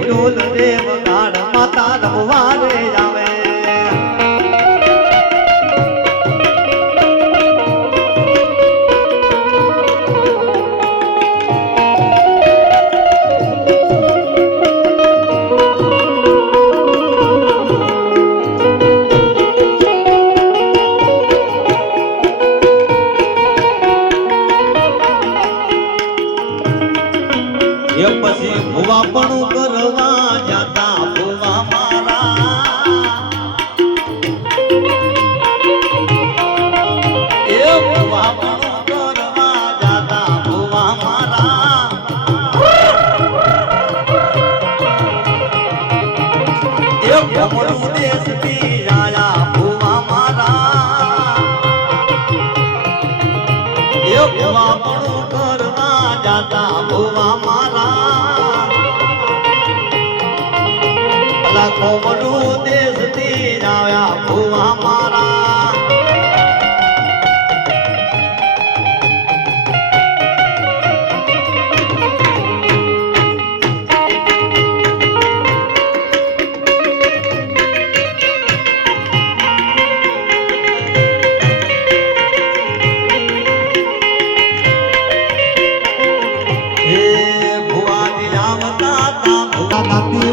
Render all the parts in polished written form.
ઢોલ રે વગાડ માતા રમવા રે આવે પછી ભુવા પણ કરવા જાતા ભુવા મારા એ ભુવા પણ કરવા જાતા ભુવા મારા એ ભમરું દેશથી રાજા ભુવા મારા એ ભુવા પણ કરવા જાતા ભુવા મારા કોમનું દેશથી આવ્યા ભુવા મારા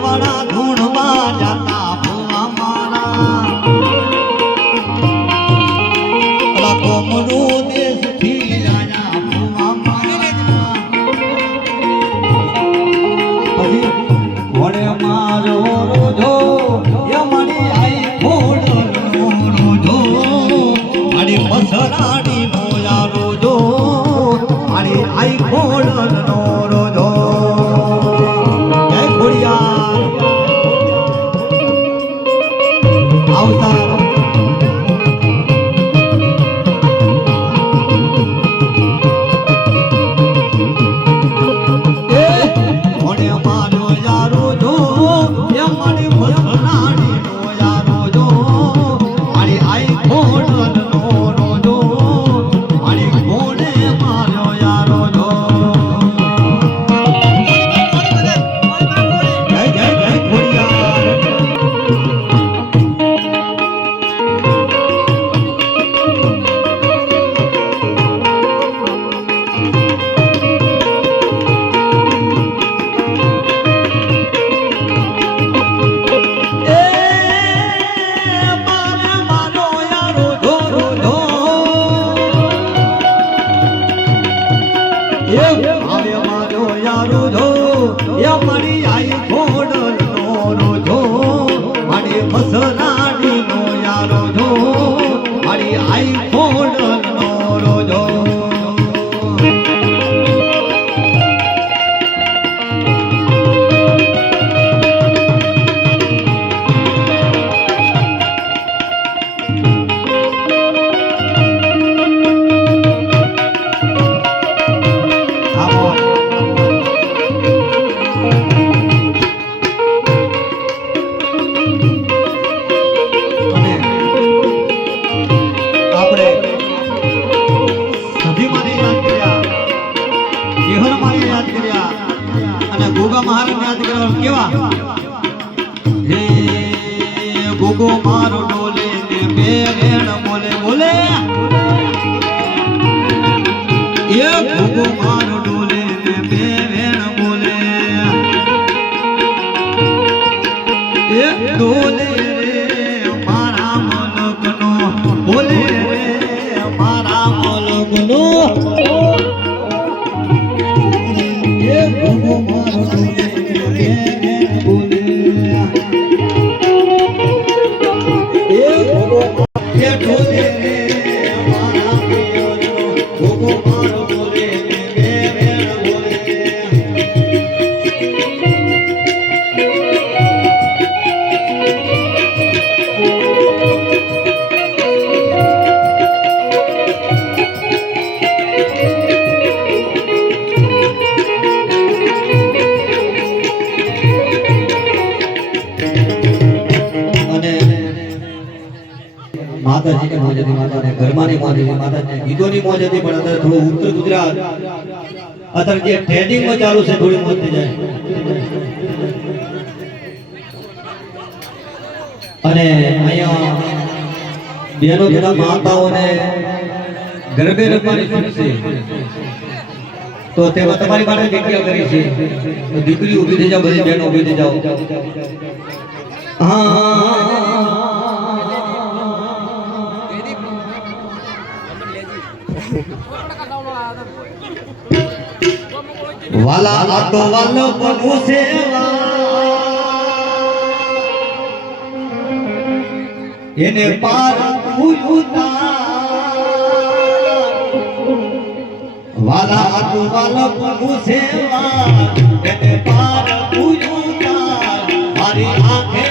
વાળા ધૂણમાં જાતા ભુવા મારા કોમનું દેશથી રાજા ભુવા મારા પછી ઘોડે મારો રોજો યમણી આઈ ઘોડનો રોજો મારી મસરાડી નો યા રોજો મારી આઈ ઘોડનો રોજો મારી આઈ ઘોડનો રોજો મારી મસરાડી નો યારો જો મારી આઈ ઘોડનો રોજો કેવા હે ગોગો મારો ડોલે ને બે વેણ બોલે બોલે એ ગોગો મારો ડોલે ને બે વેણ બોલે એ ડોલે રે મારા મલકનો બોલે રે મારા મલકનો એ ગોગો મારો ડોલે માતાજી ને મોજ હતી માતા ને ઘરમાંની મોજ હતી માતા ને ગીતોની મોજ હતી પણ અત્યારે થોડું ઉત્તર ગુજરાત અત્યારે જે ટ્રેનિંગ માં ચાલુ છે થોડી મોજ થઈ જાય અને અહીંયા બેનો બધા માતાઓને ગરબે રમવાની છૂટ છે, તો તેમાં તમારી માટે જગ્યા કરી છે, તો દીકરી ઊભી થઈ જાઓ, બધી બહેનો ઊભી થઈ જાઓ. વાલા આટો વાલો બનવું છે, એને પાર વાલા આટો વાલો બનવું છે, એને પાર મારી આંખે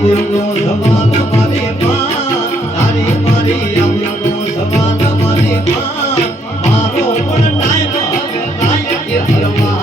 આબરૂનો સમાન મારી માં, તારી મારી આબરૂનો સમાન મારી માં, મારો પણ ટાઈમ હવે લાય કે હરવા.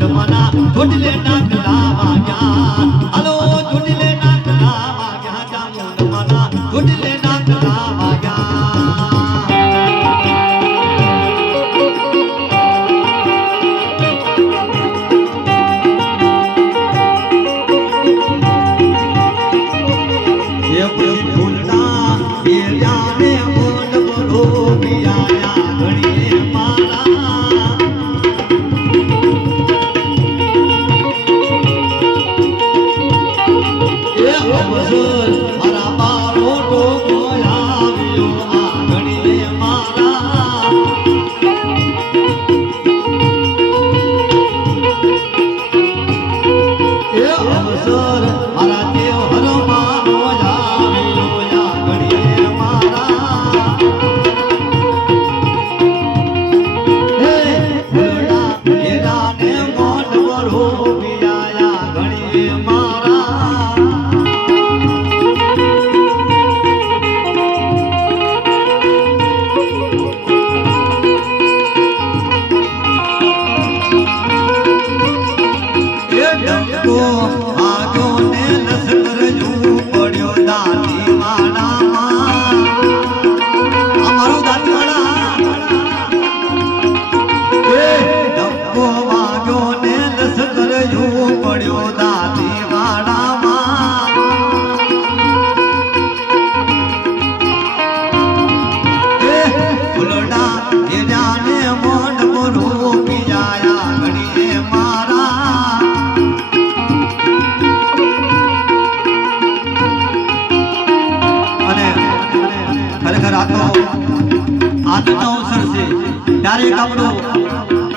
મોઢ મના ચોટલે નાખલા વાગ્યા હાલો ચોટલે નાખલા વાગ્યા જા મોઢ મના ચોટલે નાખલા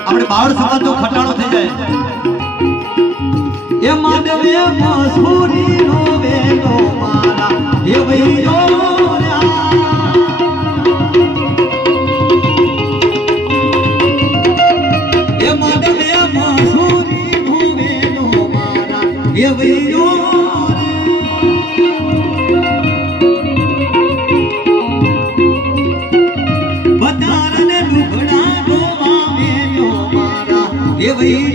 આપણે બાવળ સમાજ નો ખટાણો થઈ જાય એ માધવે મસૂરી નો વેલો મારા દેવૈયો એ માધવે મસૂરી નો વેલો મારા દેવૈયો Devi